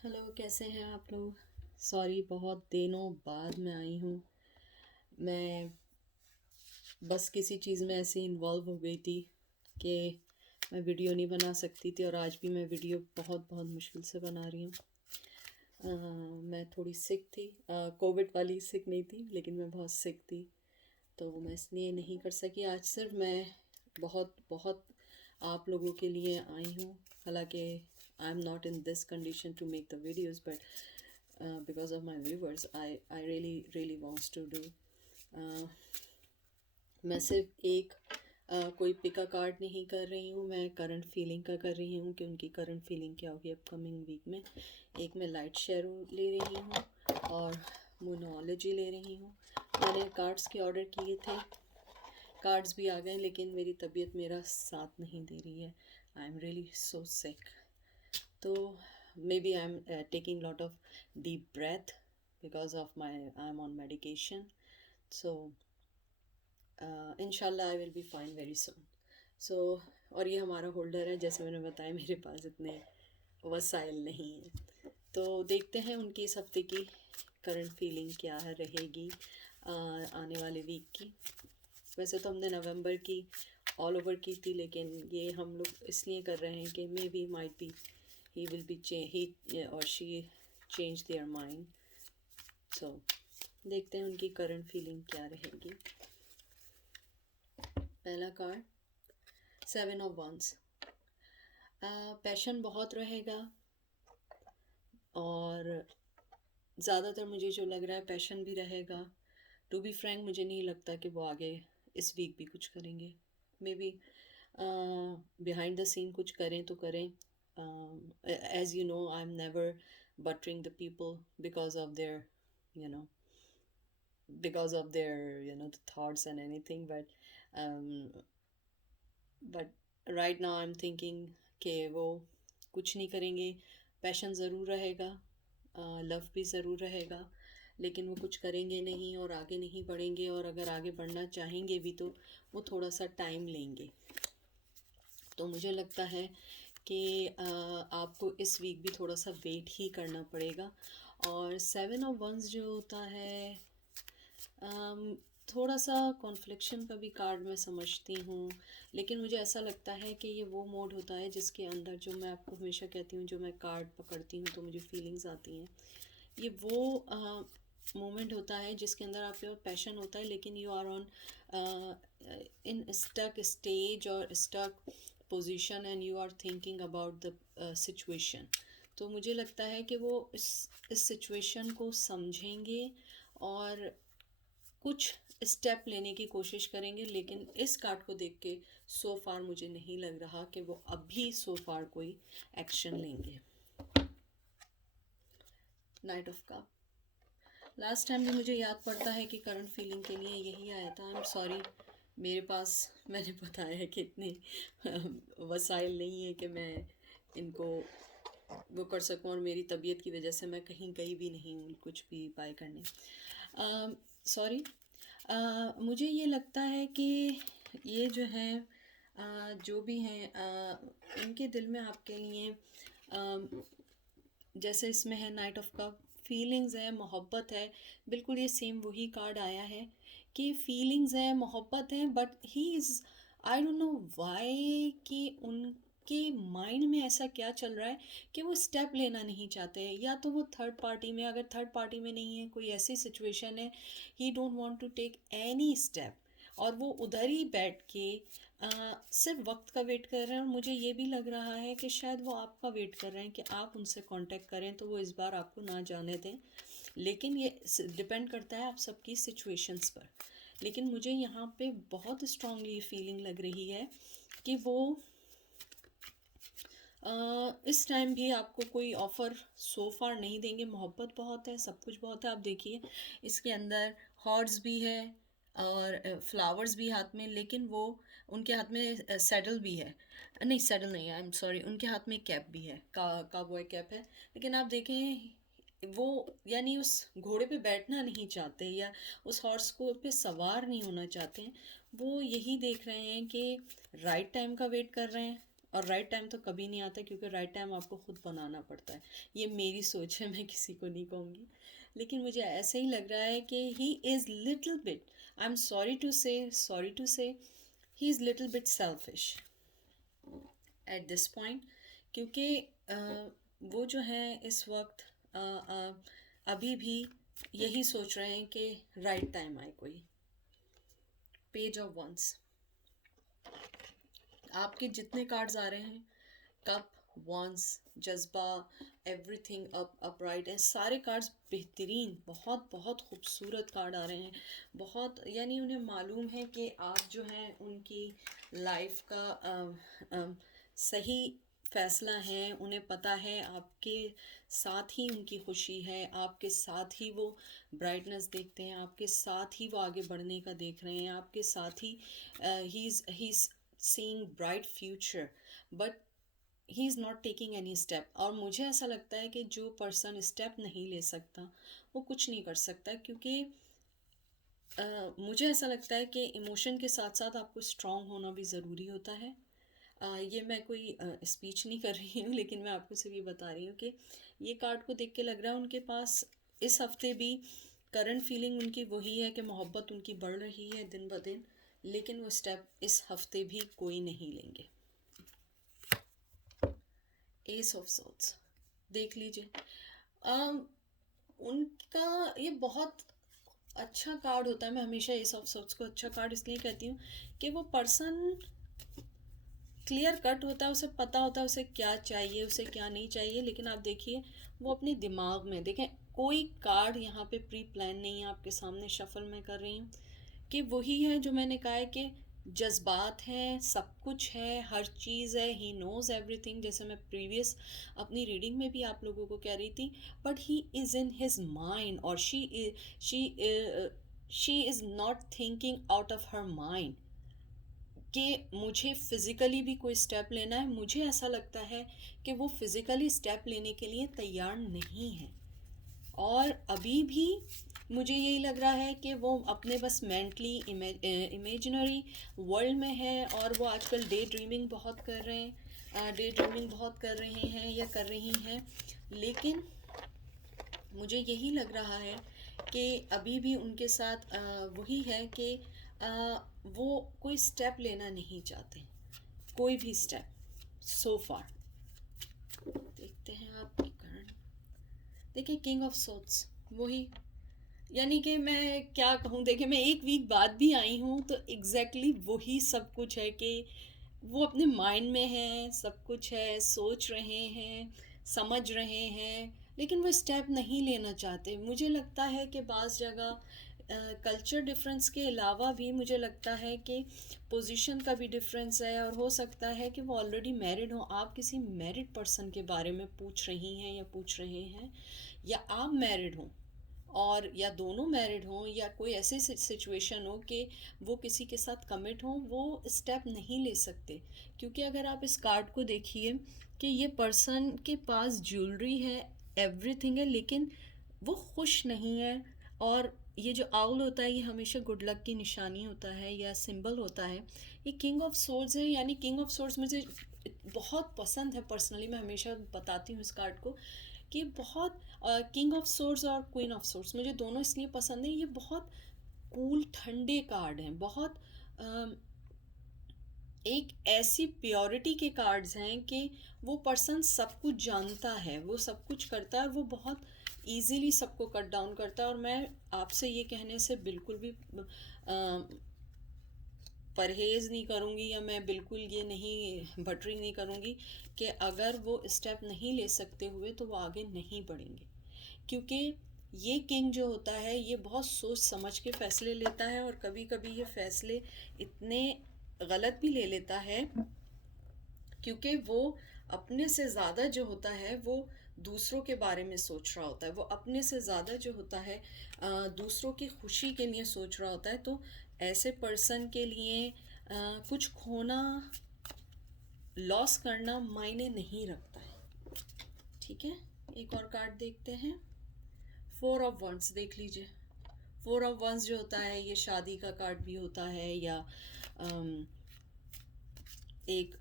Hello, कैसे हैं आप लोग। सॉरी, बहुत दिनों बाद मैं आई हूँ। मैं बस किसी चीज़ में ऐसे इन्वॉल्व हो गई थी कि मैं वीडियो नहीं बना सकती थी, और आज भी मैं वीडियो बहुत बहुत मुश्किल से बना रही हूँ। मैं थोड़ी सिक थी। कोविड वाली सिक नहीं थी, लेकिन मैं बहुत सिक थी, तो मैं इसलिए नहीं कर सकी। आज सिर्फ मैं बहुत बहुत आप लोगों के लिए आई हूँ। हालांकि I am not in this condition to make the videos, but because of my viewers, I really wants to do. uh, मैं सिर्फ एक कोई पिका कार्ड नहीं कर रही हूँ, मैं करंट फीलिंग का कर रही हूँ कि उनकी करंट फीलिंग क्या होगी अपकमिंग वीक में। एक मैं लाइट शेरो ले रही हूँ और मोनोलॉजी ले रही हूँ। मैंने कार्ड्स के ऑर्डर किए थे, कार्ड्स भी आ गए, लेकिन मेरी तबीयत मेरा साथ नहीं दे रही है। आई एम रियली सो सिक। तो maybe I'm taking lot of deep breath because of my I'm on medication. So inshallah I will be fine very soon. So और ये हमारा होल्डर है, जैसे मैंने बताया मेरे पास इतने वसाइल नहीं है। तो देखते हैं उनकी इस हफ्ते की करंट फीलिंग क्या है रहेगी आने वाले वीक की। वैसे तो हमने नवंबर की ऑल ओवर की थी, लेकिन ये हम लोग इसलिए कर रहे हैं कि may be might be he will be he or she change their mind. So देखते हैं उनकी करंट फीलिंग क्या रहेगी। पहला कार्ड 7 of Wands। पैशन बहुत रहेगा, और ज़्यादातर मुझे जो लग रहा है पैशन भी रहेगा। टू बी फ्रैंक, मुझे नहीं लगता कि वो आगे इस वीक भी कुछ करेंगे। Maybe behind the scene कुछ करें तो करें। as you know, I'm never buttering the people because of their, you know, the thoughts and anything, um, but right now I'm thinking कि वो कुछ नहीं करेंगे। पैशन ज़रूर रहेगा, लव भी ज़रूर रहेगा, लेकिन वो कुछ करेंगे नहीं और आगे नहीं बढ़ेंगे, और अगर आगे बढ़ना चाहेंगे भी तो वो थोड़ा सा टाइम लेंगे। तो मुझे लगता है कि आपको इस वीक भी थोड़ा सा वेट ही करना पड़ेगा। और 7 of Wands जो होता है, थोड़ा सा कॉन्फ्लिक्शन का भी कार्ड मैं समझती हूँ, लेकिन मुझे ऐसा लगता है कि ये वो मोड होता है जिसके अंदर, जो मैं आपको हमेशा कहती हूँ, जो मैं कार्ड पकड़ती हूँ तो मुझे फीलिंग्स आती हैं, ये वो मोमेंट होता है जिसके अंदर आपके पास पैशन होता है, लेकिन you are on in stuck stage or stuck position, and you are thinking about the situation. तो मुझे लगता है कि वो इस सिचुएशन को समझेंगे और कुछ स्टेप लेने की कोशिश करेंगे, लेकिन इस कार्ड को देख के सो फार मुझे नहीं लग रहा कि वो अभी सो फार कोई एक्शन लेंगे। Night of cup. Last time भी मुझे याद पड़ता है कि करंट फीलिंग के लिए यही आया था। आई एम सॉरी, मेरे पास, मैंने बताया है कि इतने वसाइल नहीं है कि मैं इनको वो कर सकूं, और मेरी तबीयत की वजह से मैं कहीं गई भी नहीं हूँ कुछ भी बाय करने। सॉरी। मुझे ये लगता है कि ये जो है जो भी हैं उनके दिल में आपके लिए जैसे इसमें है नाइट ऑफ कप, फीलिंग्स है, मोहब्बत है। बिल्कुल ये सेम वही कार्ड आया है कि फीलिंग्स है, मोहब्बत है, but he is, I don't know why, कि उनके माइंड में ऐसा क्या चल रहा है कि वो स्टेप लेना नहीं चाहते हैं। या तो वो थर्ड पार्टी में, अगर थर्ड पार्टी में नहीं है, कोई ऐसी सिचुएशन है, he don't want to take any step, और वो उधर ही बैठ के सिर्फ वक्त का वेट कर रहे हैं। और मुझे ये भी लग रहा है कि शायद वो आपका वेट कर रहे हैं कि आप उनसे कांटेक्ट करें, तो वो इस बार आपको ना जाने दें। लेकिन ये डिपेंड करता है आप सबकी सिचुएशंस पर। लेकिन मुझे यहाँ पे बहुत स्ट्रांगली फीलिंग लग रही है कि वो इस टाइम भी आपको कोई ऑफ़र सो फार नहीं देंगे। मोहब्बत बहुत है, सब कुछ बहुत है। आप देखिए इसके अंदर हॉर्स भी है और फ्लावर्स भी हाथ में, लेकिन वो उनके हाथ में सैडल भी है। नहीं, सैडल नहीं है, आई एम सॉरी, उनके हाथ में कैप भी है, काबॉय कैप है। लेकिन आप देखें वो, यानी उस घोड़े पे बैठना नहीं चाहते या उस हॉर्स को पे सवार नहीं होना चाहते हैं। वो यही देख रहे हैं कि राइट टाइम का वेट कर रहे हैं, और राइट टाइम तो कभी नहीं आता, क्योंकि राइट टाइम आपको खुद बनाना पड़ता है। ये मेरी सोच है, मैं किसी को नहीं कहूँगी, लेकिन मुझे ऐसे ही लग रहा है कि he is little bit, I am sorry to say he is little bit selfish at this point, क्योंकि वो जो है इस वक्त अभी भी यही सोच रहे हैं कि राइट टाइम आए कोई। पेज ऑफ वंस, आपके जितने कार्ड्स आ रहे हैं, कप, वंस, जज्बा, एवरीथिंग अप अपराइट है, सारे कार्ड्स बेहतरीन, बहुत बहुत खूबसूरत कार्ड आ रहे हैं। बहुत, यानी उन्हें मालूम है कि आप जो हैं उनकी लाइफ का सही फैसला है, उन्हें पता है आपके साथ ही उनकी खुशी है, आपके साथ ही वो ब्राइटनेस देखते हैं, आपके साथ ही वो आगे बढ़ने का देख रहे हैं, आपके साथ ही he is seeing bright future, but he is not taking any step. और मुझे ऐसा लगता है कि जो पर्सन स्टेप नहीं ले सकता वो कुछ नहीं कर सकता, क्योंकि मुझे ऐसा लगता है कि इमोशन के साथ साथ आपको स्ट्रांग होना भी ज़रूरी होता है। ये मैं कोई स्पीच नहीं कर रही हूँ, लेकिन मैं आपको सिर्फ ये बता रही हूँ कि ये कार्ड को देख के लग रहा है उनके पास इस हफ्ते भी करंट फीलिंग उनकी वही है कि मोहब्बत उनकी बढ़ रही है दिन ब दिन, लेकिन वो स्टेप इस हफ्ते भी कोई नहीं लेंगे। एस ऑफ सोर्ड्स देख लीजिए, उनका ये बहुत अच्छा कार्ड होता है। मैं हमेशा एस ऑफ सोर्ड्स को अच्छा कार्ड इसलिए कहती हूँ कि वो पर्सन क्लियर कट होता है, उसे पता होता है उसे क्या चाहिए, उसे क्या नहीं चाहिए। लेकिन आप देखिए वो अपने दिमाग में, देखें कोई कार्ड यहाँ पे प्री प्लान नहीं है, आपके सामने शफल में कर रही हूँ कि वही है जो मैंने कहा है कि जज्बात हैं, सब कुछ है, हर चीज़ है, ही नोज़ एवरीथिंग, जैसे मैं प्रीवियस अपनी रीडिंग में भी आप लोगों को कह रही थी। But he is in his mind, or she is not thinking out of her mind कि मुझे फ़िज़िकली भी कोई स्टेप लेना है। मुझे ऐसा लगता है कि वो फ़िज़िकली स्टेप लेने के लिए तैयार नहीं है, और अभी भी मुझे यही लग रहा है कि वो अपने बस मेंटली इमेजिनरी वर्ल्ड में है, और वो आजकल डे ड्रीमिंग बहुत कर रहे हैं, डे ड्रीमिंग बहुत कर रहे हैं या कर रही हैं। लेकिन मुझे यही लग रहा है कि अभी भी उनके साथ वही है कि वो कोई स्टेप लेना नहीं चाहते, कोई भी स्टेप सो फार। देखते हैं आपकी करंट, देखिए किंग ऑफ सोर्ड्स वही, यानी कि मैं क्या कहूँ, देखिए मैं एक वीक बाद भी आई हूँ तो एग्जैक्टली वही सब कुछ है कि वो अपने माइंड में है, सब कुछ है, सोच रहे हैं, समझ रहे हैं, लेकिन वो स्टेप नहीं लेना चाहते। मुझे लगता है कि बाज़ जगह कल्चर डिफरेंस के अलावा भी मुझे लगता है कि पोजीशन का भी डिफरेंस है, और हो सकता है कि वो ऑलरेडी मैरिड हो। आप किसी मैरिड पर्सन के बारे में पूछ रही हैं या पूछ रहे हैं, या आप मैरिड हों, और या दोनों मैरिड हों, या कोई ऐसी सिचुएशन हो कि वो किसी के साथ कमिट हों, वो स्टेप नहीं ले सकते। क्योंकि अगर आप इस कार्ड को देखिए कि ये पर्सन के पास ज्वेलरी है, एवरीथिंग है, लेकिन वो खुश नहीं है। और ये जो आउल होता है ये हमेशा गुड लक की निशानी होता है या सिंबल होता है। ये किंग ऑफ सोर्ड्स है, यानी किंग ऑफ सोर्ड्स मुझे बहुत पसंद है पर्सनली, मैं हमेशा बताती हूँ इस कार्ड को कि बहुत किंग ऑफ सोर्ड्स और क्वीन ऑफ सोर्ड्स मुझे दोनों इसलिए पसंद है, ये बहुत कूल ठंडे कार्ड हैं, बहुत एक ऐसी प्योरिटी के कार्ड्स हैं कि वो पर्सन सब कुछ जानता है, वो सब कुछ करता है, वो बहुत इजीली सबको कट डाउन करता है। और मैं आपसे ये कहने से बिल्कुल भी परहेज़ नहीं करूँगी, या मैं बिल्कुल ये नहीं बटरिंग नहीं करूँगी कि अगर वो स्टेप नहीं ले सकते हुए तो वो आगे नहीं बढ़ेंगे। क्योंकि ये किंग जो होता है ये बहुत सोच समझ के फ़ैसले लेता है, और कभी कभी ये फ़ैसले इतने गलत भी ले लेता है, क्योंकि वो अपने से ज़्यादा जो होता है वो दूसरों के बारे में सोच रहा होता है, वो अपने से ज़्यादा जो होता है दूसरों की खुशी के लिए सोच रहा होता है। तो ऐसे पर्सन के लिए कुछ खोना, लॉस करना मायने नहीं रखता है। ठीक है, एक और कार्ड देखते हैं। फोर ऑफ वंस देख लीजिए। फोर ऑफ वंस जो होता है ये शादी का कार्ड भी होता है, या एक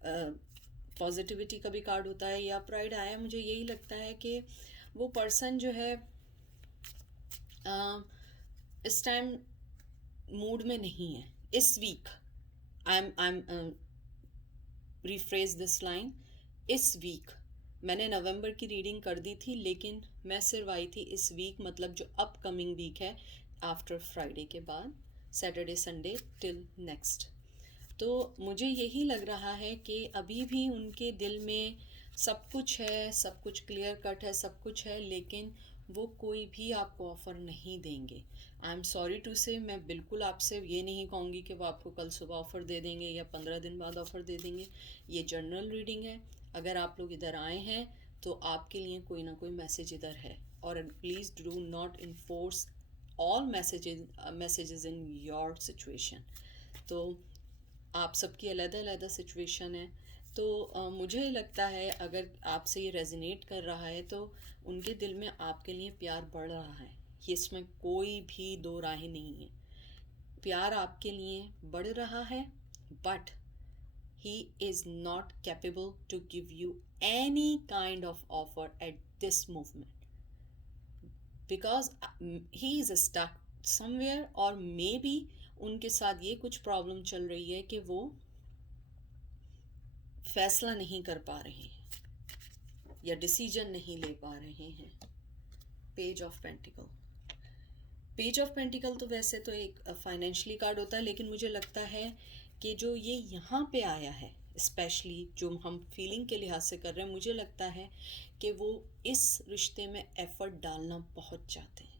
पॉजिटिविटी का भी कार्ड होता है या प्राइड आया, मुझे यही लगता है कि वो पर्सन जो है इस टाइम मूड में नहीं है। इस week I am rephrase this line, इस वीक मैंने नवंबर की रीडिंग कर दी थी, लेकिन मैं सिर्फ आई थी इस वीक, मतलब जो अपकमिंग वीक है आफ्टर फ्राइडे के बाद, सैटरडे संडे टिल नेक्स्ट। तो मुझे यही लग रहा है कि अभी भी उनके दिल में सब कुछ है, सब कुछ क्लियर कट है, सब कुछ है, लेकिन वो कोई भी आपको ऑफ़र नहीं देंगे। आई एम सॉरी टू से, मैं बिल्कुल आपसे ये नहीं कहूँगी कि वो आपको कल सुबह ऑफ़र दे देंगे या 15 दिन बाद ऑफ़र दे देंगे। ये जनरल रीडिंग है। अगर आप लोग इधर आए हैं तो आपके लिए कोई ना कोई मैसेज इधर है, और please do not enforce all messages in your situation. तो आप सबकी अलग-अलग सिचुएशन है। तो मुझे लगता है अगर आपसे ये रेजोनेट कर रहा है तो उनके दिल में आपके लिए प्यार बढ़ रहा है, ये इसमें कोई भी दो राहें नहीं है। प्यार आपके लिए बढ़ रहा है, but he is not capable to give you any kind of offer at this movement because he is stuck somewhere, or maybe उनके साथ ये कुछ प्रॉब्लम चल रही है कि वो फैसला नहीं कर पा रहे हैं या डिसीजन नहीं ले पा रहे हैं। Page of pentacle, page of pentacle तो वैसे तो एक फाइनेंशियली कार्ड होता है, लेकिन मुझे लगता है कि जो ये यहाँ पे आया है, स्पेशली जो हम फीलिंग के लिहाज से कर रहे हैं, मुझे लगता है कि वो इस रिश्ते में एफ़र्ट डालना बहुत चाहते हैं,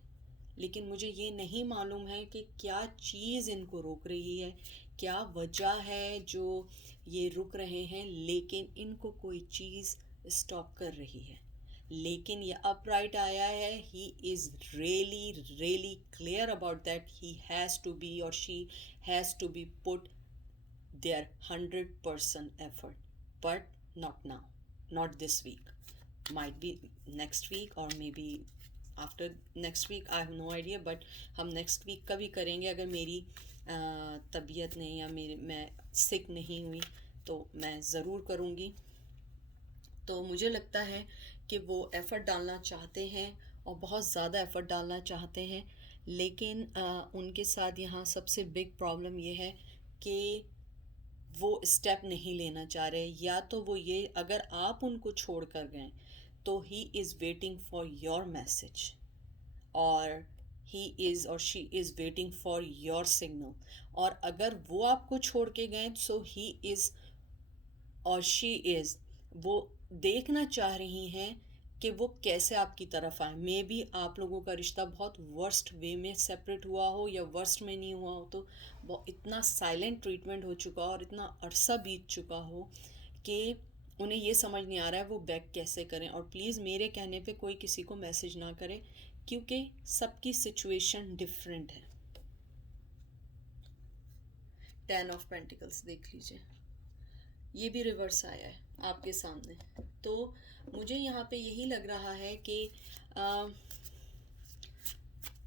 लेकिन मुझे ये नहीं मालूम है कि क्या चीज़ इनको रोक रही है, क्या वजह है जो ये रुक रहे हैं, लेकिन इनको कोई चीज़ स्टॉप कर रही है। लेकिन ये अपराइट आया है, he is really clear about that he has to be or she has to be put their 100% effort, but not now, not this week, might be next week or maybe after next week, I have no idea, but हम next week का भी करेंगे। अगर मेरी तबीयत नहीं या मैं sick नहीं हुई तो मैं ज़रूर करूँगी। तो मुझे लगता है कि वो एफ़र्ट डालना चाहते हैं और बहुत ज़्यादा एफ़र्ट डालना चाहते हैं, लेकिन उनके साथ यहाँ सबसे बिग प्रॉब्लम ये है कि वो स्टेप नहीं लेना चाह रहे, या तो वो ये, अगर आप उनको छोड़ कर गए तो he is waiting for your message, और ही इज़ और she is waiting for your signal, और अगर वो आपको छोड़ के गए सो ही इज़ और शी इज़, वो देखना चाह रही हैं कि वो कैसे आपकी तरफ आए। मे बी आप लोगों का रिश्ता बहुत वर्स्ट वे में सेपरेट हुआ हो या वर्स्ट में नहीं हुआ हो, तो वो इतना साइलेंट ट्रीटमेंट हो चुका हो और इतना अरसा बीत चुका हो कि उन्हें ये समझ नहीं आ रहा है वो बैक कैसे करें। और प्लीज़ मेरे कहने पे कोई किसी को मैसेज ना करे, क्योंकि सबकी सिचुएशन डिफरेंट है। 10 ऑफ पेंटिकल्स देख लीजिए, ये भी रिवर्स आया है आपके सामने। तो मुझे यहाँ पे यही लग रहा है कि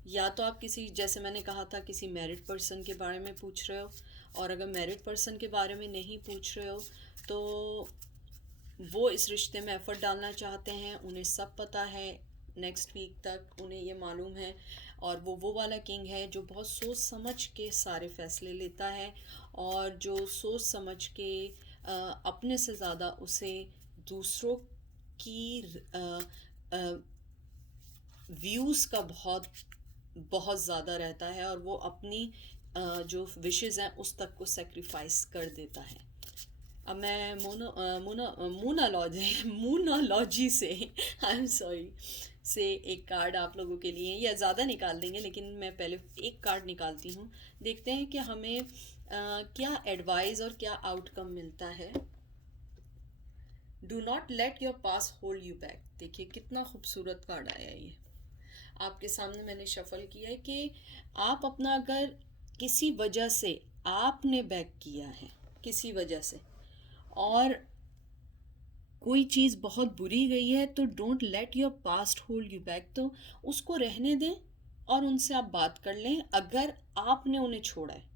या तो आप किसी, जैसे मैंने कहा था, किसी मैरिड पर्सन के बारे में पूछ रहे हो, और अगर मैरिड पर्सन के बारे में नहीं पूछ रहे हो तो वो इस रिश्ते में एफ़र्ट डालना चाहते हैं, उन्हें सब पता है, नेक्स्ट वीक तक उन्हें ये मालूम है, और वो वाला किंग है जो बहुत सोच समझ के सारे फैसले लेता है, और जो सोच समझ के अपने से ज़्यादा उसे दूसरों की व्यूज़ का बहुत बहुत ज़्यादा रहता है, और वो अपनी जो विशेज़ हैं उस तक को सेक्रीफाइस कर देता है। अब मैं मूनोलॉजी से आई एम सॉरी से एक कार्ड आप लोगों के लिए, या ज़्यादा निकाल देंगे, लेकिन मैं पहले एक कार्ड निकालती हूँ, देखते हैं कि हमें क्या एडवाइस और क्या आउटकम मिलता है। Do not let your pass hold you back. देखिए कितना खूबसूरत कार्ड आया है ये आपके सामने। मैंने शफल किया है कि आप अपना, अगर किसी वजह से आपने बैक किया है, किसी वजह से, और कोई चीज़ बहुत बुरी गई है, तो don't let your past hold you back. तो उसको रहने दें और उनसे आप बात कर लें, अगर आपने उन्हें छोड़ा है,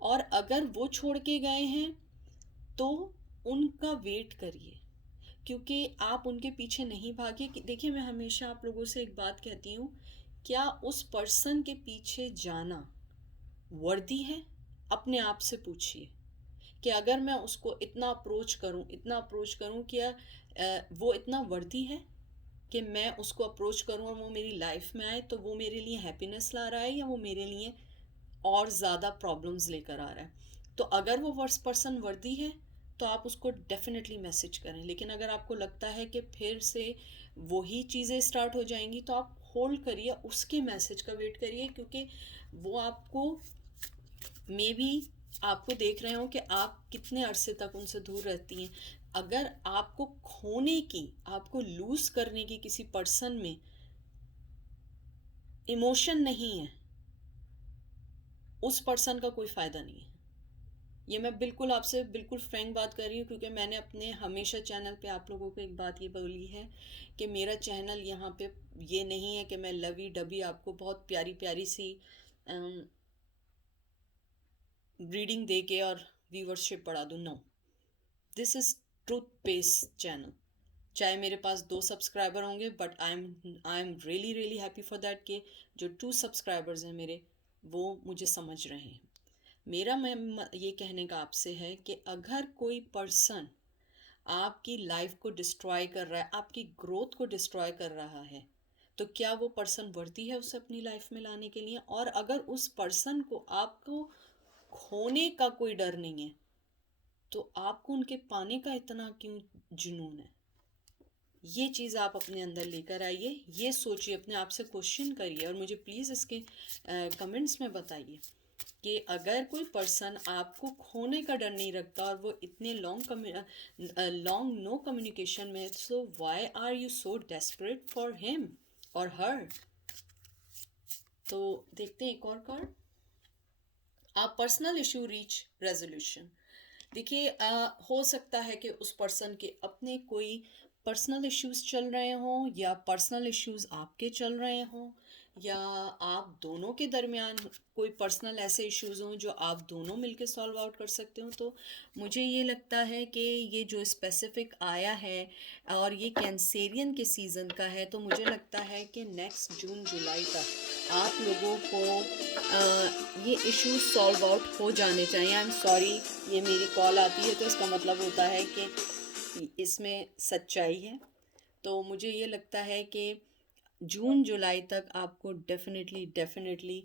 और अगर वो छोड़ के गए हैं तो उनका वेट करिए, क्योंकि आप उनके पीछे नहीं भागिए। कि देखिए, मैं हमेशा आप लोगों से एक बात कहती हूँ, क्या उस पर्सन के पीछे जाना वर्दी है? अपने आप से पूछिए कि अगर मैं उसको इतना अप्रोच करूं, क्या वो इतना वर्दी है कि मैं उसको अप्रोच करूं और वो मेरी लाइफ में आए? तो वो मेरे लिए हैप्पीनेस ला रहा है या वो मेरे लिए और ज़्यादा प्रॉब्लम्स लेकर आ रहा है? तो अगर वो वर्स पर्सन वर्दी है तो आप उसको डेफिनेटली मैसेज करें। लेकिन अगर आपको लगता है कि फिर से वही चीज़ें स्टार्ट हो जाएंगी, तो आप होल्ड करिए, उसके मैसेज का वेट करिए, क्योंकि वो आपको मे बी आपको देख रहे हो कि आप कितने अरसे तक उनसे दूर रहती हैं। अगर आपको खोने की, आपको लूज करने की किसी पर्सन में इमोशन नहीं है, उस पर्सन का कोई फ़ायदा नहीं है। ये मैं बिल्कुल आपसे बिल्कुल फ्रैंक बात कर रही हूँ, क्योंकि मैंने अपने हमेशा चैनल पे आप लोगों को एक बात ये बोली है कि मेरा चैनल यहाँ पे ये नहीं है कि मैं लवी डबी आपको बहुत प्यारी प्यारी सी रीडिंग दे के और व्यूवरशिप बढ़ा दूँ। No, this is truth based channel. चाहे मेरे पास 2 सब्सक्राइबर होंगे, but I am really really happy for that कि जो 2 सब्सक्राइबर्स हैं मेरे, वो मुझे समझ रहे हैं। मेरा मैं ये कहने का आपसे है कि अगर कोई पर्सन आपकी लाइफ को डिस्ट्रॉय कर रहा है, आपकी ग्रोथ को डिस्ट्रॉय कर रहा है, तो क्या वो पर्सन वर्दी है उसे अपनी लाइफ में लाने के लिए? और अगर उस पर्सन को आपको खोने का कोई डर नहीं है, तो आपको उनके पाने का इतना क्यों जुनून है? ये चीज़ आप अपने अंदर लेकर आइए, ये सोचिए, अपने आप से क्वेश्चन करिए और मुझे प्लीज़ इसके कमेंट्स में बताइए कि अगर कोई पर्सन आपको खोने का डर नहीं रखता और वो इतने लॉन्ग नो कम्युनिकेशन में, so why are you so desperate for him or her? तो देखते हैं एक और कार्ड। आप पर्सनल इशू रीच रेजोल्यूशन। देखिए, हो सकता है कि उस पर्सन के अपने कोई पर्सनल इश्यूज चल रहे हों, या पर्सनल इश्यूज आपके चल रहे हों, या आप दोनों के दरमियान कोई पर्सनल ऐसे इश्यूज हों जो आप दोनों मिलके सॉल्व आउट कर सकते हो। तो मुझे ये लगता है कि ये जो स्पेसिफिक आया है और ये कैंसेरियन के सीज़न का है, तो मुझे लगता है कि नेक्स्ट जून जुलाई तक आप लोगों को ये इश्यूज सॉल्व आउट हो जाने चाहिए। आई एम सॉरी, ये मेरी कॉल आती है तो इसका मतलब होता है कि इसमें सच्चाई है। तो मुझे ये लगता है कि जून जुलाई तक आपको डेफिनेटली डेफिनेटली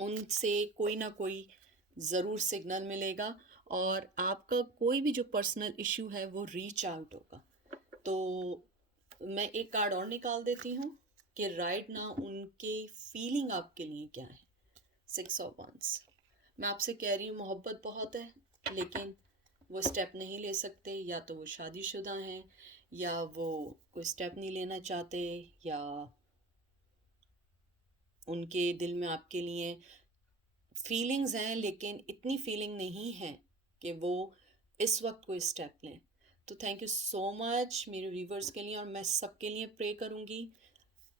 उनसे कोई ना कोई ज़रूर सिग्नल मिलेगा और आपका कोई भी जो पर्सनल इशू है वो रीच आउट होगा। तो मैं एक कार्ड और निकाल देती हूँ कि राइट ना उनके फीलिंग आपके लिए क्या है। 6 ऑफ वंस। मैं आपसे कह रही हूँ, मोहब्बत बहुत है, लेकिन वो स्टेप नहीं ले सकते, या तो वो शादीशुदा हैं, या वो कोई स्टेप नहीं लेना चाहते, या उनके दिल में आपके लिए फीलिंग्स हैं लेकिन इतनी फीलिंग नहीं है कि वो इस वक्त कोई स्टेप लें। तो थैंक यू सो मच मेरे व्यूवर्स के लिए, और मैं सबके लिए प्रे करूँगी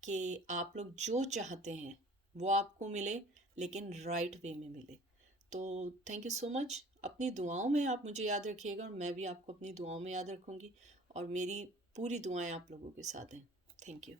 कि आप लोग जो चाहते हैं वो आपको मिले, लेकिन राइट वे में मिले। तो थैंक यू सो मच। अपनी दुआओं में आप मुझे याद रखिएगा और मैं भी आपको अपनी दुआओं में याद रखूँगी, और मेरी पूरी दुआएं आप लोगों के साथ हैं। Thank you.